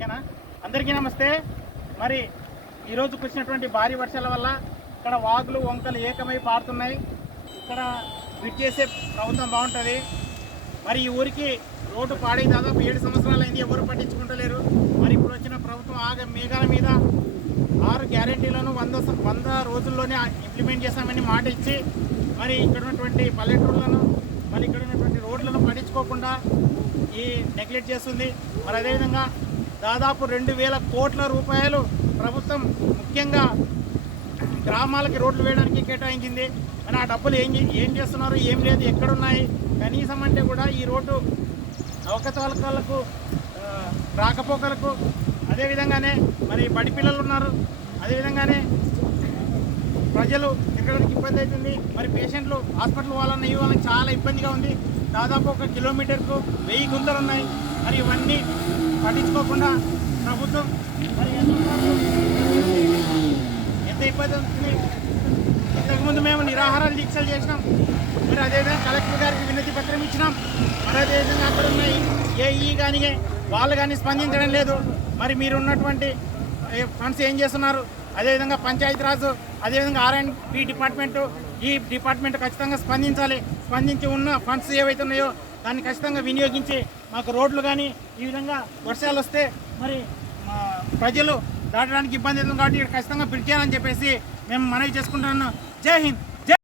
ఓకేనా? అందరికీ నమస్తే. మరి ఈరోజు కురిసినటువంటి భారీ వర్షాల వల్ల ఇక్కడ వాగులు వంకలు ఏకమై పారుతున్నాయి. ఇక్కడ విట్ చేసే ప్రభుత్వం బాగుంటుంది. మరి ఈ ఊరికి రోడ్డు పాడై దాదాపు 7 సంవత్సరాలు అయింది, ఎవరు పట్టించుకుంటలేరు. మరి ఇప్పుడు వచ్చిన ప్రభుత్వం మేఘాల మీద 6 గ్యారెంటీలను 100 రోజుల్లోనే ఇంప్లిమెంట్ చేస్తామని మాట ఇచ్చి మరి ఇక్కడ ఉన్నటువంటి పల్లెటూళ్ళను మరి ఇక్కడ ఉన్నటువంటి రోడ్లను పట్టించుకోకుండా ఈ నెగ్లెక్ట్ చేస్తుంది. మరి అదేవిధంగా దాదాపు 2000 కోట్ల రూపాయలు ప్రభుత్వం ముఖ్యంగా గ్రామాలకి రోడ్లు వేయడానికి కేటాయించింది. మరి ఆ డబ్బులు ఏం చేస్తున్నారు, ఏం లేదు, ఎక్కడున్నాయి కనీసం అంటే కూడా ఈ రోడ్డు అవకతవకలకు రాకపోకలకు అదేవిధంగానే మరి బడి పిల్లలు ఉన్నారు, అదేవిధంగానే ప్రజలు తిరగడానికి ఇబ్బంది అవుతుంది. మరి పేషెంట్లు హాస్పిటల్ వాళ్ళని ఇవ్వాలని చాలా ఇబ్బందిగా ఉంది. దాదాపు 1 కిలోమీటర్కు 1000 గుంతలు ఉన్నాయి. మరి ఇవన్నీ పట్టించుకోకుండా ప్రభుత్వం మరి ఎంత ఇబ్బంది అవుతుంది. ఇంతకుముందు మేము నిరాహారాలు దీక్షలు చేసినాం. మరి అదేవిధంగా కలెక్టర్ గారికి వినతి పత్రం ఇచ్చినాం. మరి అదేవిధంగా అక్కడ ఉన్న ఏఈ కానీ వాళ్ళు కానీ స్పందించడం లేదు. మరి మీరు ఉన్నటువంటి ఫండ్స్ ఏం చేస్తున్నారు? అదేవిధంగా పంచాయతీరాజ్, అదేవిధంగా R&B డిపార్ట్మెంటు, ఈ డిపార్ట్మెంట్ ఖచ్చితంగా స్పందించాలి. స్పందించి ఉన్న ఫండ్స్ ఏవైతే ఉన్నాయో దాన్ని ఖచ్చితంగా వినియోగించి మాకు రోడ్లు కానీ ఈ విధంగా వర్షాలు వస్తే మరి ప్రజలు దాటడానికి ఇబ్బంది అవుతుంది. కాబట్టి ఇక్కడ ఖచ్చితంగా బ్రిడ్జ్ చేయాలని చెప్పేసి మేము మనవి చేసుకుంటున్నాను. జై హింద్.